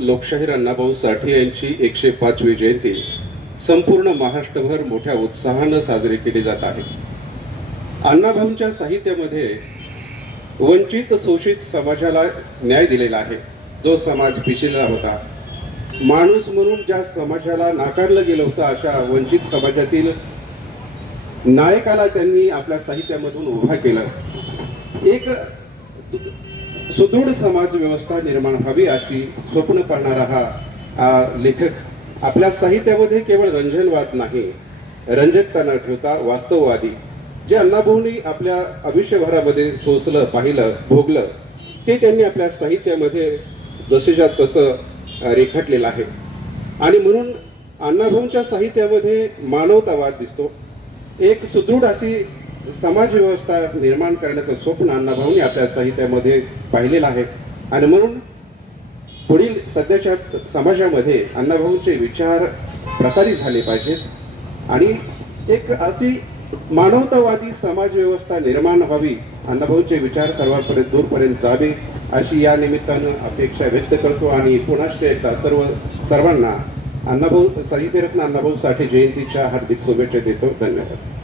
लोकशाहीर अण्णाभाऊ साठे यांची एकशे पाचवी जयंती संपूर्ण महाराष्ट्रभर मोठ्या उत्साहानं साजरी केली जात आहे. अण्णाभाऊंच्या साहित्यामध्ये वंचित शोषित समाजाला न्याय दिलेला आहे. जो समाज पिशिला होता. माणूस म्हणून ज्या समाजाला नाकारलं गेलं होतं अशा वंचित समाजातील नायकाला त्यांनी आपल्या साहित्यामधून उभा केलं. एक सुदृढ समाज व्यवस्था निर्माण व्हावी अशी स्वप्न पाहणारा हा लेखक आपल्या साहित्यामध्ये केवळ रंजनवाद नाही रंजकता न ठेवता वास्तववादी जे अण्णाभाऊंनी आपल्या आयुष्यभरामध्ये सोसलं पाहिलं भोगलं ते त्यांनी आपल्या साहित्यामध्ये जसेच्या तसं रेखाटलेलं आहे. आणि म्हणून अण्णाभाऊंच्या साहित्यामध्ये मानवतावाद दिसतो. एक सुदृढ अशी समाज व्यवस्था निर्माण करण्याचं स्वप्न अण्णाभाऊंनी आपल्या साहित्यामध्ये पाहिलेलं आहे. आणि म्हणून पुढील सध्याच्या समाजामध्ये अण्णाभाऊंचे विचार प्रसारित झाले पाहिजेत. आणि एक अशी मानवतावादी समाज व्यवस्था निर्माण व्हावी अण्णाभाऊंचे विचार सर्वांपर्यंत दूरपर्यंत जावे अशी या निमित्तानं अपेक्षा व्यक्त करतो. आणि पुन्हा एकदा सर्व सर्वांना अण्णाभाऊ साहित्यरत्न अण्णाभाऊ साठे जयंतीच्या हार्दिक शुभेच्छा देतो. धन्यवाद.